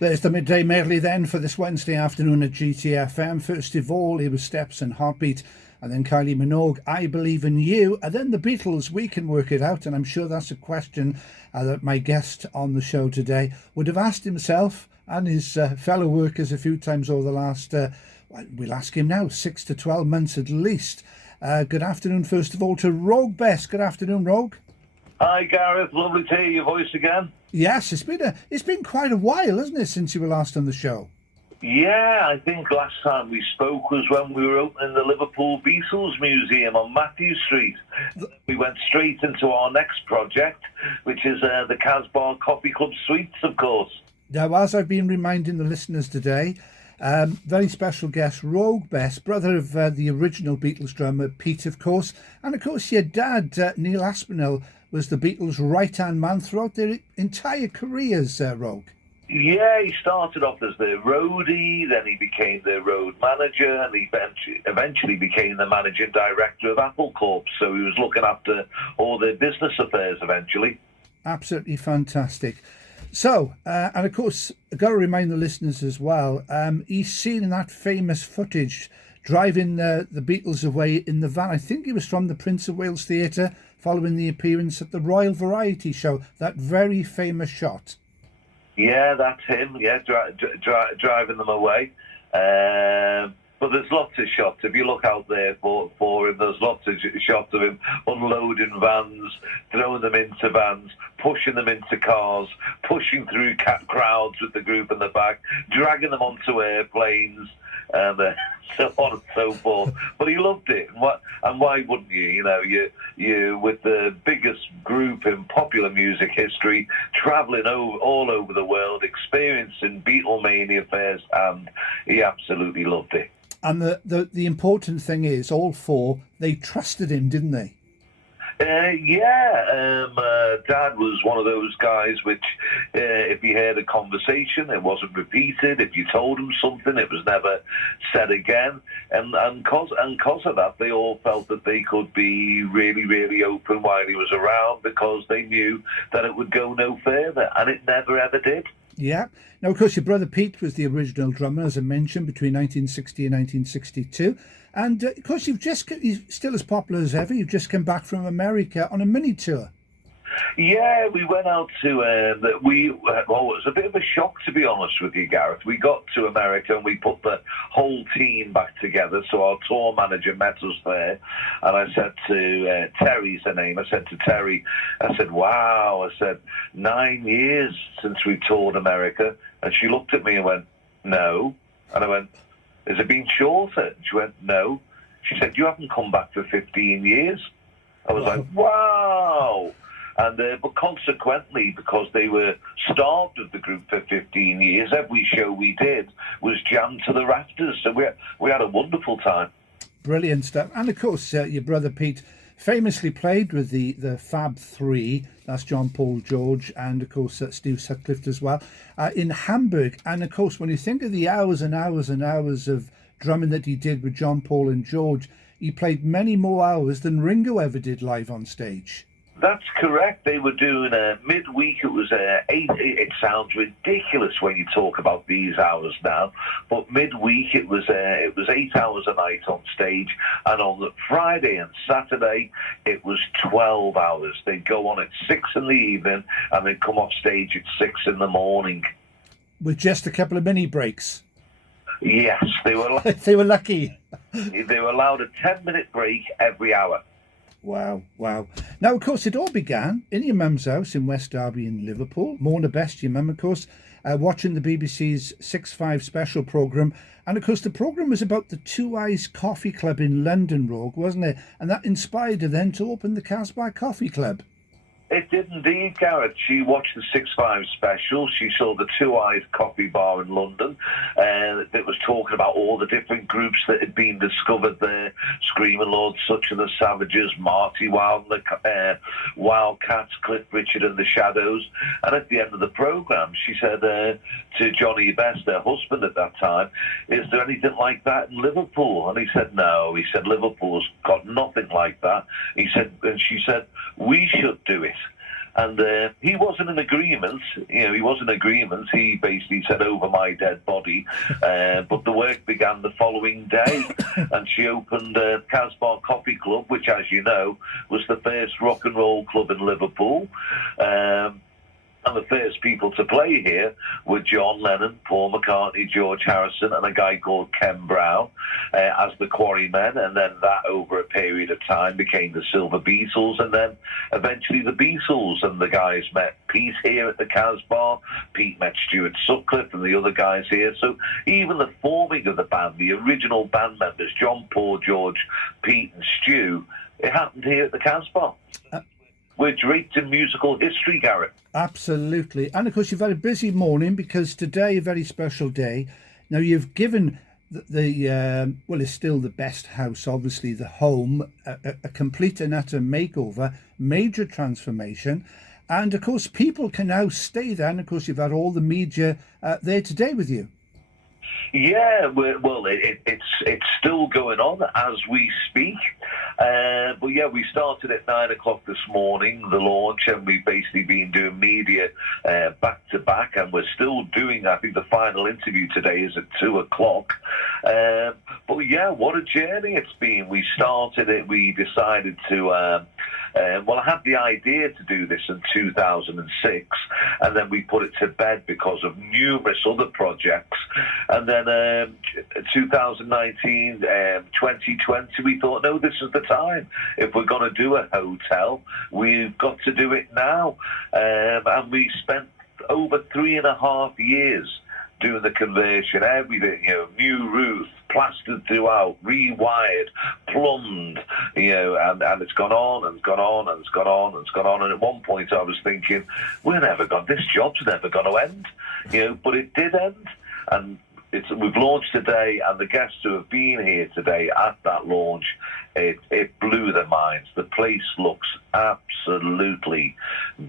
There's the midday medley then for this Wednesday afternoon at GTFM. First of all, it was Steps and Heartbeat, and then Kylie Minogue, I Believe in You, and then the Beatles, We Can Work It Out. And I'm sure that's a question that my guest on the show today would have asked himself and his fellow workers a few times over the last, we'll ask him now, 6 to 12 months at least. Good afternoon, first of all, to Roag Best. Good afternoon, Roag. Hi, Gareth. Lovely to hear your voice again. Yes, it's been quite a while, hasn't it, since you were last on the show? Yeah, I think last time we spoke was when we were opening the Liverpool Beatles Museum on Matthew Street. We went straight into our next project, which is the Casbah Coffee Club Suites, of course. Now, as I've been reminding the listeners today, very special guest, Roag Best, brother of the original Beatles drummer, Pete, of course. And, of course, your dad, Neil Aspinall, was the Beatles' right-hand man throughout their entire careers, Roag. Yeah, he started off as their roadie, then he became their road manager, and he eventually became the managing director of Apple Corp. So he was looking after all their business affairs eventually. Absolutely fantastic. So, and of course, I've got to remind the listeners as well, he's seen in that famous footage driving the Beatles away in the van. I think he was from the Prince of Wales Theatre following the appearance at the Royal Variety Show, that very famous shot. Yeah, that's him, yeah, driving them away. But there's lots of shots. If you look out there for him, there's lots of shots of him unloading vans, throwing them into vans, pushing them into cars, pushing through crowds with the group in the back, dragging them onto airplanes, and so on and so forth. But he loved it, and why wouldn't you? You know, you with the biggest group in popular music history, travelling all over the world, experiencing Beatlemania firsthand. He absolutely loved it. And the important thing is, all four, they trusted him, didn't they? Dad was one of those guys which, if he heard a conversation, it wasn't repeated. If you told him something, it was never said again. And cause of that, they all felt that they could be really, really open while he was around, because they knew that it would go no further, and it never ever did. Yeah. Now, of course, your brother Pete was the original drummer, as I mentioned, between 1960 and 1962. And, of course, you're still as popular as ever. You've just come back from America on a mini tour. Yeah, we went out to, it was a bit of a shock, to be honest with you, Gareth. We got to America and we put the whole team back together. So our tour manager met us there. And I said to, Terry's her name, I said to Terry, I said, wow, I said, 9 years since we toured America. And she looked at me and went, no. And I went, has it been shorter? And she went, no. She said, you haven't come back for 15 years. I was like, wow. And but consequently, because they were starved of the group for 15 years, every show we did was jammed to the rafters. So we had a wonderful time. Brilliant stuff. And of course, your brother Pete famously played with the Fab Three. That's John, Paul, George, and of course Steve Sutcliffe as well, in Hamburg. And of course, when you think of the hours and hours and hours of drumming that he did with John, Paul, and George, he played many more hours than Ringo ever did live on stage. That's correct. They were doing midweek. It was 8. It sounds ridiculous when you talk about these hours now, but midweek it was 8 hours a night on stage, and on the Friday and Saturday it was 12 hours. They'd go on at 6 in the evening and they'd come off stage at 6 in the morning, with just a couple of mini breaks. Yes, they were. They were lucky. They were allowed a 10-minute break every hour. Wow. Now, of course, it all began in your mum's house in West Derby in Liverpool. Mona Best, your mum, of course, watching the BBC's 6-5 special programme. And, of course, the programme was about the Two Eyes Coffee Club in London, Roag, wasn't it? And that inspired her then to open the Casbah Coffee Club. It did indeed, Gareth. She watched the 6-5 special. She saw the Two Eyes Coffee Bar in London. It was talking about all the different groups that had been discovered there. Screaming Lord, Such and the Savages, Marty Wilde, the Wildcats, Cliff Richard and the Shadows. And at the end of the programme, she said to Johnny Best, her husband at that time, is there anything like that in Liverpool? And he said, no. He said, Liverpool's got nothing like that. He said, and she said, we should do it. And he wasn't in agreement. He wasn't in agreement. He basically said, over my dead body. But the work began the following day. And she opened Casbah Coffee Club, which, as you know, was the first rock and roll club in Liverpool. And the first people to play here were John Lennon, Paul McCartney, George Harrison, and a guy called Ken Brown as the Quarrymen. And then that, over a period of time, became the Silver Beatles, and then eventually the Beatles. And the guys met Pete here at the Casbah. Pete met Stuart Sutcliffe and the other guys here. So even the forming of the band, the original band members, John, Paul, George, Pete, and Stu, it happened here at the Casbah. We're draped in musical history, Gareth. Absolutely. And of course, you've had a busy morning because today, a very special day. Now, you've given well, it's still the best house, obviously, the home, a complete and utter makeover, major transformation. And of course, people can now stay there. And of course, you've had all the media there today with you. Yeah, well, it's still going on as we speak. But yeah, we started at 9 o'clock this morning, the launch, and we've basically been doing media back to back, and we're still doing, I think the final interview today is at 2 o'clock. But yeah, what a journey it's been. We started it, we decided to, well, I had the idea to do this in 2006, and then we put it to bed because of numerous other projects. And then 2019, 2020, we thought, no, this is the time. If we're going to do a hotel, we've got to do it now. And we spent over 3.5 years doing the conversion, everything, new roof, plastered throughout, rewired, plumbed, and it's gone on and gone on and it's gone on and it's gone on. And at one point I was thinking, this job's never going to end, but it did end. And we've launched today, and the guests who have been here today at that launch, it blew their minds. The place looks absolutely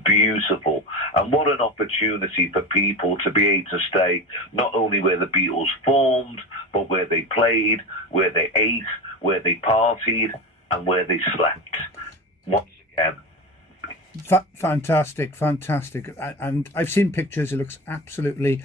beautiful. And what an opportunity for people to be able to stay not only where the Beatles formed, but where they played, where they ate, where they partied, and where they slept. Once again. Fantastic. And I've seen pictures. It looks absolutely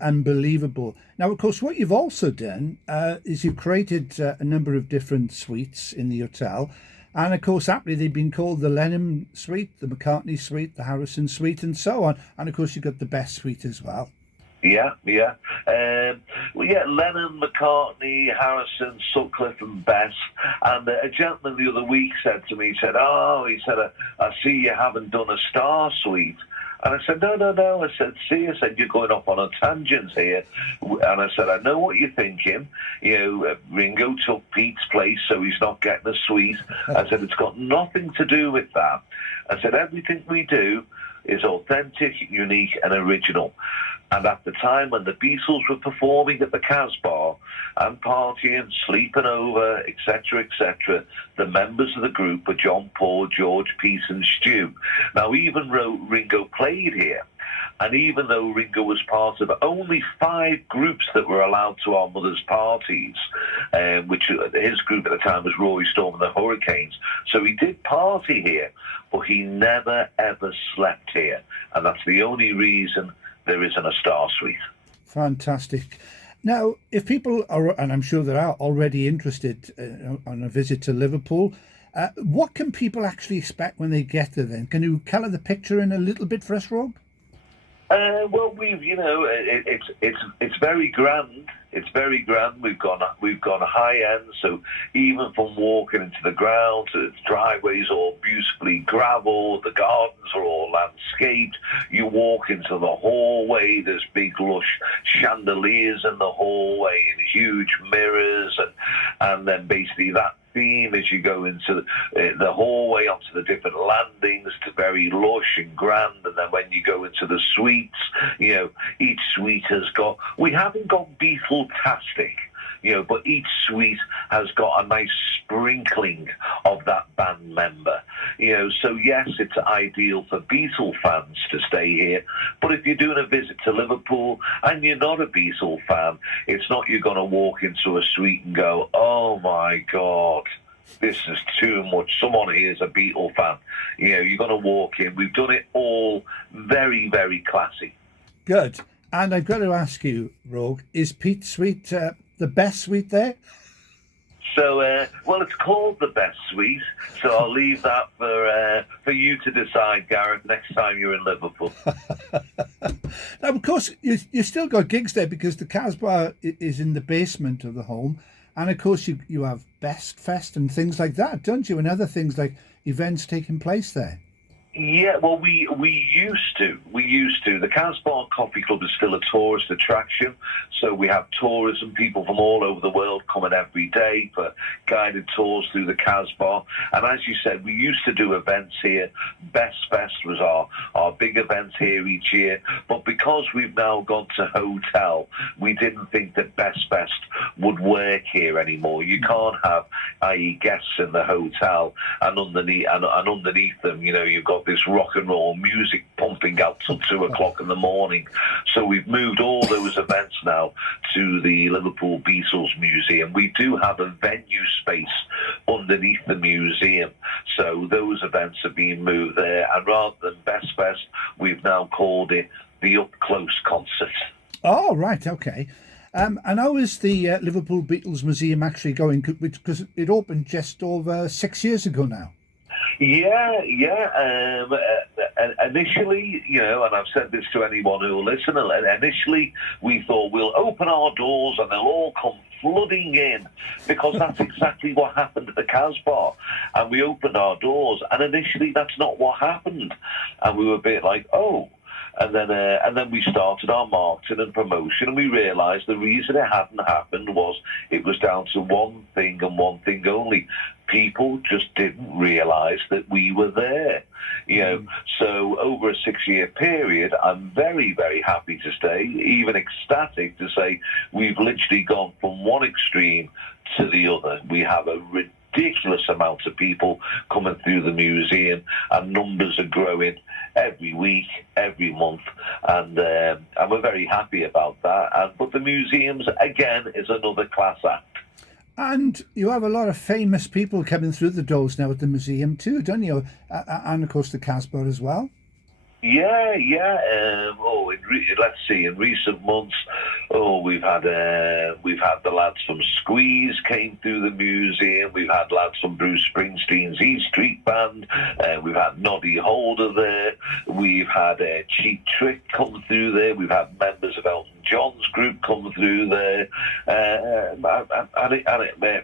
unbelievable. Now, of course, what you've also done is you've created a number of different suites in the hotel. And of course, aptly, they've been called the Lennon suite, the McCartney suite, the Harrison suite, and so on. And of course, you've got the best suite as well. Yeah. Lennon, McCartney, Harrison, Sutcliffe, and Best. And a gentleman the other week said to me, I see you haven't done a star suite. And I said, no. I said, you're going off on a tangent here. And I said, I know what you're thinking. Ringo took Pete's place, so he's not getting a suite. I said, it's got nothing to do with that. I said, everything we do is authentic, unique, and original. And at the time when the Beatles were performing at the Casbah and partying, sleeping over, etc., the members of the group were John, Paul, George, Pete, and Stu. Now, even though Ringo played here, and even though Ringo was part of only 5 groups that were allowed to our mother's parties, which his group at the time was Roy Storm and the Hurricanes, so he did party here, but he never, ever slept here. And that's the only reason there isn't a star suite. Fantastic. Now, if people are, and I'm sure there are, already interested on a visit to Liverpool, what can people actually expect when they get there then? Can you colour the picture in a little bit for us, Roag? Well, it's very grand. It's very grand. We've gone high end, so even from walking into the grounds, the driveways all beautifully gravel, the gardens are all landscaped. You walk into the hallway, there's big lush chandeliers in the hallway and huge mirrors, and then basically that theme as you go into the hallway onto the different landings to very lush and grand. And then when you go into the suites, each suite we haven't got Beatle-tastic, but each suite has got a nice sprinkling of that band member. So yes, it's ideal for Beatle fans to stay here. But if you're doing a visit to Liverpool and you're not a Beatle fan, it's not you're going to walk into a suite and go, oh my God, this is too much. Someone here is a Beatle fan. You know, you're going to walk in. We've done it all very, very classy. Good. And I've got to ask you, Roag, is Pete's Suite the best suite there? So, well, it's called the best suite, so I'll leave that for you to decide, Gareth, next time you're in Liverpool. Now, of course, you still got gigs there because the Casbah is in the basement of the home. And, of course, you have Best Fest and things like that, don't you? And other things like events taking place there. Yeah, well, we used to. The Casbah Coffee Club is still a tourist attraction, so we have tourism, people from all over the world coming every day for guided tours through the Casbah. And as you said, we used to do events here. Best Fest was our big event here each year, but because we've now gone to hotel, we didn't think that Best Fest would work here anymore. You can't have, i.e., guests in the hotel, and underneath them, you know, you've got this rock and roll music pumping out till 2 o'clock in the morning. So we've moved all those events now to the Liverpool Beatles Museum. We do have a venue space underneath the museum, so those events are being moved there. And rather than Best Fest, we've now called it the Up Close Concert. Oh, right, okay. And how is the Liverpool Beatles Museum actually going? Because it opened just over 6 years ago now. Yeah. Initially, you know, and I've said this to anyone who will listen, initially we thought we'll open our doors and they'll all come flooding in, because that's exactly what happened at the Casbah. And we opened our doors, and initially that's not what happened. And we were a bit like, oh. And then we started our marketing and promotion, and we realised the reason it hadn't happened was it was down to one thing and one thing only. People just didn't realise that we were there. You know, so over a 6-year period, I'm very, very happy to say, even ecstatic to say, we've literally gone from one extreme to the other. We have a ridiculous amount of people coming through the museum, and numbers are growing every week, every month, and we're very happy about that. But the museums, again, is another class act. And you have a lot of famous people coming through the doors now at the museum too, don't you? And of course the Casbah as well. Yeah. Let's see. In recent months, we've had the lads from Squeeze came through the museum. We've had lads from Bruce Springsteen's E Street Band. We've had Noddy Holder there. We've had Cheap Trick come through there. We've had members of Elton John's group come through there. And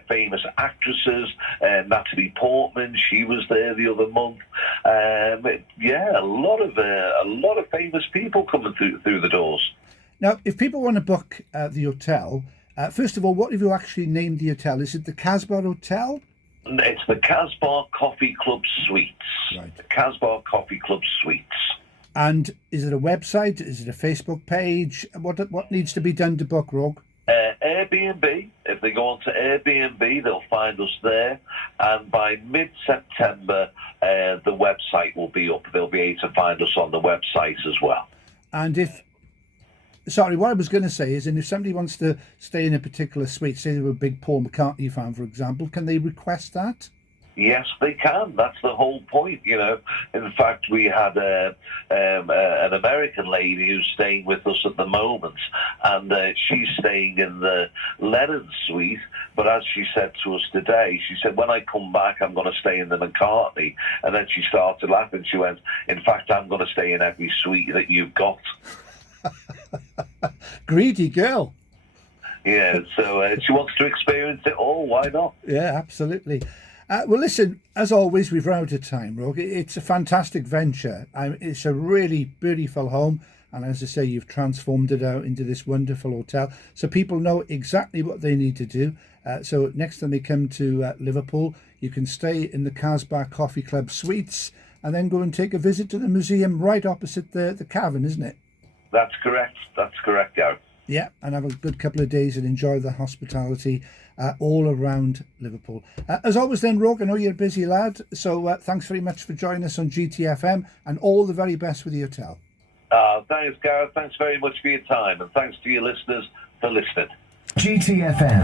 famous actresses. Natalie Portman, she was there the other month. A lot of famous people coming through the doors. Now, if people want to book the hotel, first of all, what have you actually named the hotel? Is it the Casbah Hotel? It's the Casbah Coffee Club Suites. Right. The Casbah Coffee Club Suites. And is it a website? Is it a Facebook page? What needs to be done to book, Roag? Airbnb. If they go on to Airbnb, they'll find us there. And by mid-September, the website will be up. They'll be able to find us on the website as well. And what I was going to say is, and if somebody wants to stay in a particular suite, say they were a big Paul McCartney fan, for example, can they request that? Yes, they can. That's the whole point, you know. In fact, we had an American lady who's staying with us at the moment, and she's staying in the Lennon suite. But as she said to us today, she said, when I come back, I'm going to stay in the McCartney. And then she started laughing. She went, in fact, I'm going to stay in every suite that you've got. Greedy girl. Yeah, so she wants to experience it all. Why not? Yeah, absolutely. Well, listen, as always, we've run out of time, Roag. It's a fantastic venture. It's a really beautiful home. And as I say, you've transformed it out into this wonderful hotel. So people know exactly what they need to do. So next time they come to Liverpool, you can stay in the Casbah Coffee Club Suites and then go and take a visit to the museum right opposite the cavern, isn't it? That's correct. That's correct, Gareth. Yeah, and have a good couple of days and enjoy the hospitality all around Liverpool. As always then, Roag, I know you're a busy lad, so thanks very much for joining us on GTFM, and all the very best with the hotel. Thanks, Gareth. Thanks very much for your time, and thanks to your listeners for listening. GTFM.